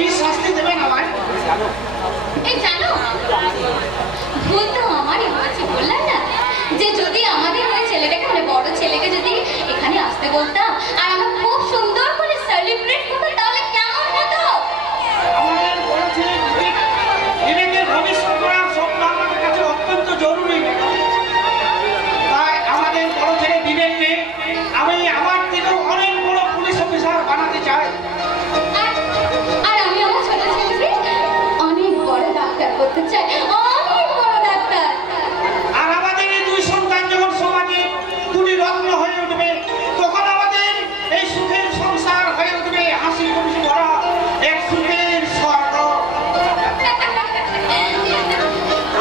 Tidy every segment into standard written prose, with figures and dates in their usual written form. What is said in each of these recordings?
কি শাস্তি দেবেন আমায়? এই জানো ভুল তো আমারই হয়েছে, বললাম না যে যদি আমাদের ওই ছেলেটাকে মানে বড় ছেলেকে যদি এখানে আসতে বলতাম আর আমরা খুব সুন্দর করে সেলিব্রেট করতাম তাহলে কেমন হতো? আমাদের বড় ছেলে বিবেকের ভবিষ্যৎ করার স্বপ্ন আমাদের কাছে অত্যন্ত জরুরি। তাই আমাদের বড় ছেলে বিবেককে আমি আমার থেকেও অনেক বড় পুলিশ অফিসার বানাতে চাই। আর আমি আমার ছোট ছেলেকে অনেক বড় ডাক্তার করতে চাই, অনেক বড় ডাক্তার। আর আমাদের এই দুই সন্তান যখন সমাজে দুটি রত্ন হয়ে উঠবে তখন আমাদের এই সুখের সংসার হয়ে উঠবে হাসি খুশি ভরা এক সুখের স্বর্গ।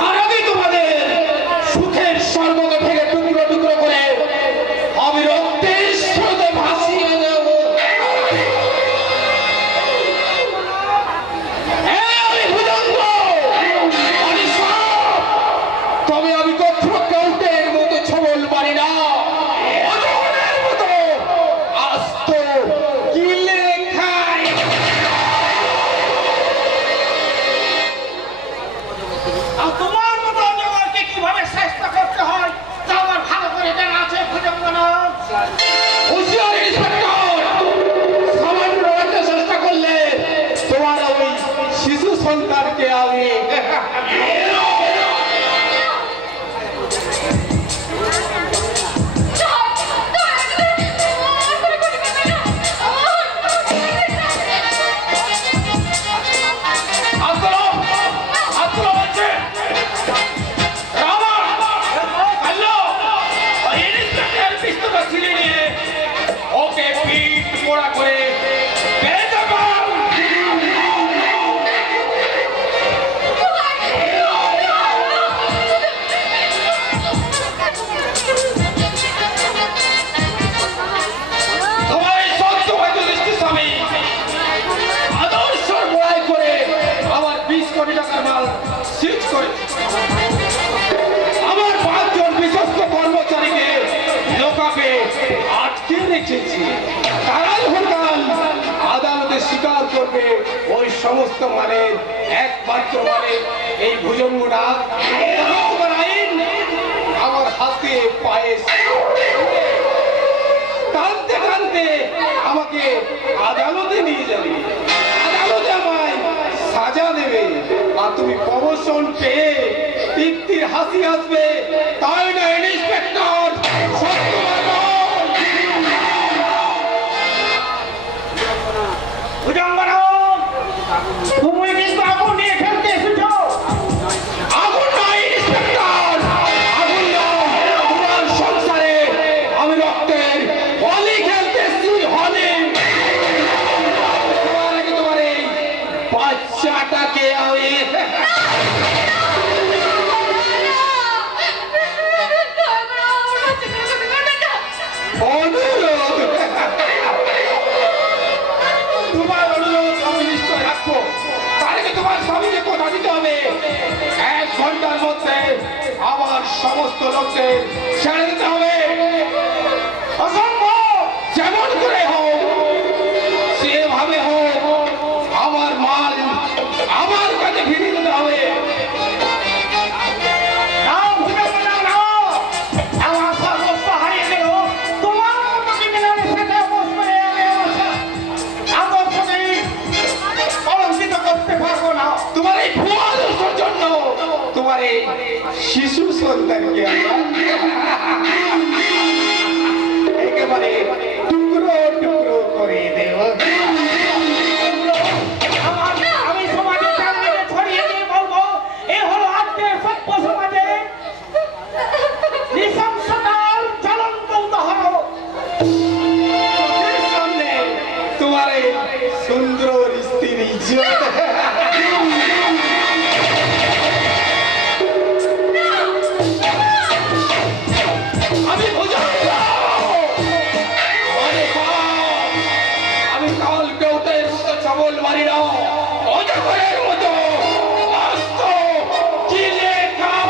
আর আমি তোমাদের সুখের স্বর্গকে থেকে টুকরো টুকরো করে আমি রক্তের স্রোতে ভাসিয়ে দেব। এই ভুজঙ্গ, তবে আমি কখনো কাউটের মতো ছবল মারি না, অজগরের মতো আস্ত কিলে খাই। আর তোমার মতো অজগরকে কিভাবে চেষ্টা করতে হয় তা আমার ভালো করে জানা আছে ভুজঙ্গনা। হুঁশিয়ার ইন্সপেক্টর, সামান্য একটা চেষ্টা করলে তোমার ওই শিশু সন্তানকে আমি ওকে পিঠ মোড়া করে বেড়ে যাবো। তোমার এই সত্য হয়তো দৃষ্টির স্বামী আদর্শ লড়াই করে আমার 20 কোটি টাকার মাল সিজ করে আমার 5 জন বিশ্বস্ত কর্মচারীকে লোকাপে আটকে রেখেছি। তারাই হরকাল আদালতে স্বীকার করবে ওই সমস্ত মানের একমাত্র মানে এই ভুজঙ্গনা আইন আমার হাতে পায়ে টানতে টানতে আমাকে আদালতে নিয়ে যাবে, আদালতে আমায় সাজা দেবে আর তুমি প্রমোশন পেয়ে তৃপ্তির হাসি আসবে, তাই না ইন্সপেক্টর? ভুজঙ্গনা, তুমি কিন্তু আগুন নিয়ে খেলতে এসেছো। আগুন নয় ইন্সপেক্টর, আগুন নয়, তোমার সংসারে আমি রক্তের হোলি খেলতেছি, হোলি। তোমার আগে তোমার এই বাচ্চাটাকে আমি অনুরোধ, তোমার অনুরোধ আমি নিশ্চয় রাখবো। তার আগে তোমার স্বামীকে কথা দিতে হবে 1 ঘন্টার মধ্যে আমার সমস্ত লোকদের ছেড়ে দিতে হবে। অসম্ভব, যেমন করে হোক সেভাবে হোক আমার মাল আমার কাছে ফিরিয়ে দিতে হবে। নাও ভুজঙ্গনা, নাও। আমার সর্বস্ব হারিয়ে গেল তোমার মতো ক্রিমিনালের সাথে বসে আমি আমার আদর্শকে কলঙ্কিত করতে পারবো না। তোমার এই ভুয়া আদর্শের জন্য তোমার এই শিশু সন্তানকে একেবারে টুকরো টুকরো করে দেব। আমি সমাজে চারিদিকে ছড়িয়ে দিয়ে বলবো এ হলো আজকের সভ্য সমাজে নৃশংসতার জ্বলন্ত উদাহরণ। চোখের সামনে তোমার এই সুন্দর স্ত্রী আমি আমি কাল কেউটের মতো ছবল মারি না, অজগরের মতো আস্ত কিলে খাও।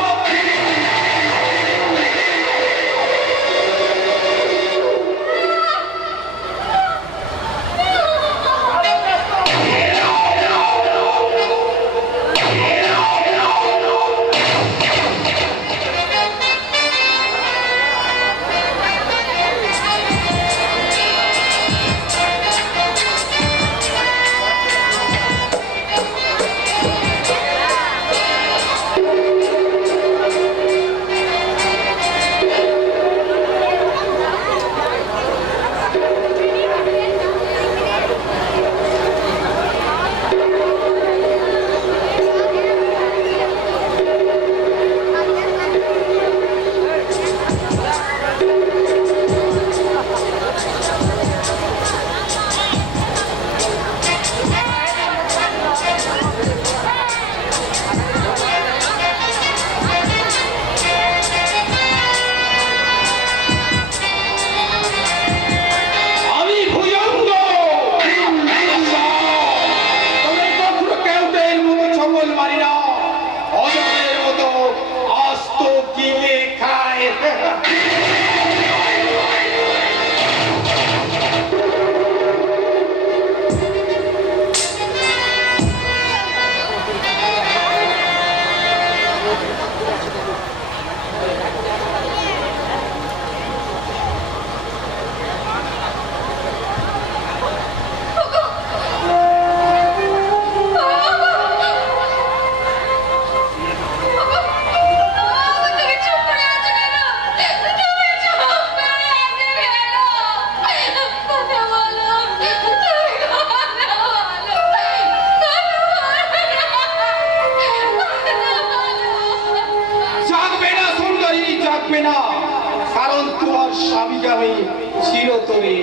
অন্তরে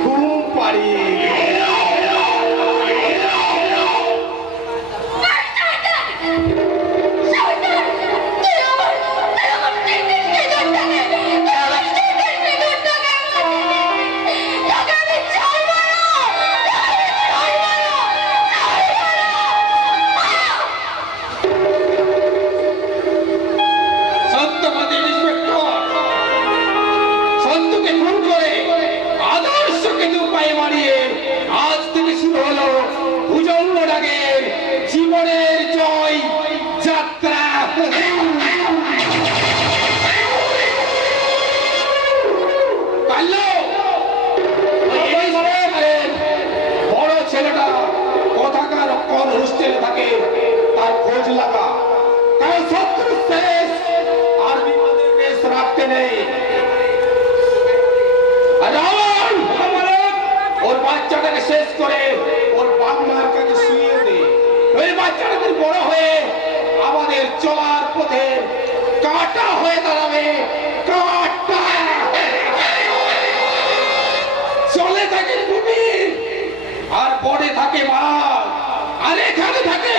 ঘুম পাড়িয়ে জীবনের জয় যাত্রা। বড় ছেলেটা কোথাকার কোন হোস্টেলে থাকে তার খোঁজ লাগা, কারণ শত্রু শেষ আর বিপদের রেশ রাখতে নেই। ওর বাচ্চাটাকে শেষ করে ওর বাপ মায়ের কাছে শুয়ে দে। ওই বাচ্চাটা বড় হয়ে আমাদের চলার পথে কাঁটা হয়ে দাঁড়াবে। কাঁটা চলে থাকে কুমির আর পরে থাকে মাছ, আর এখানে থাকে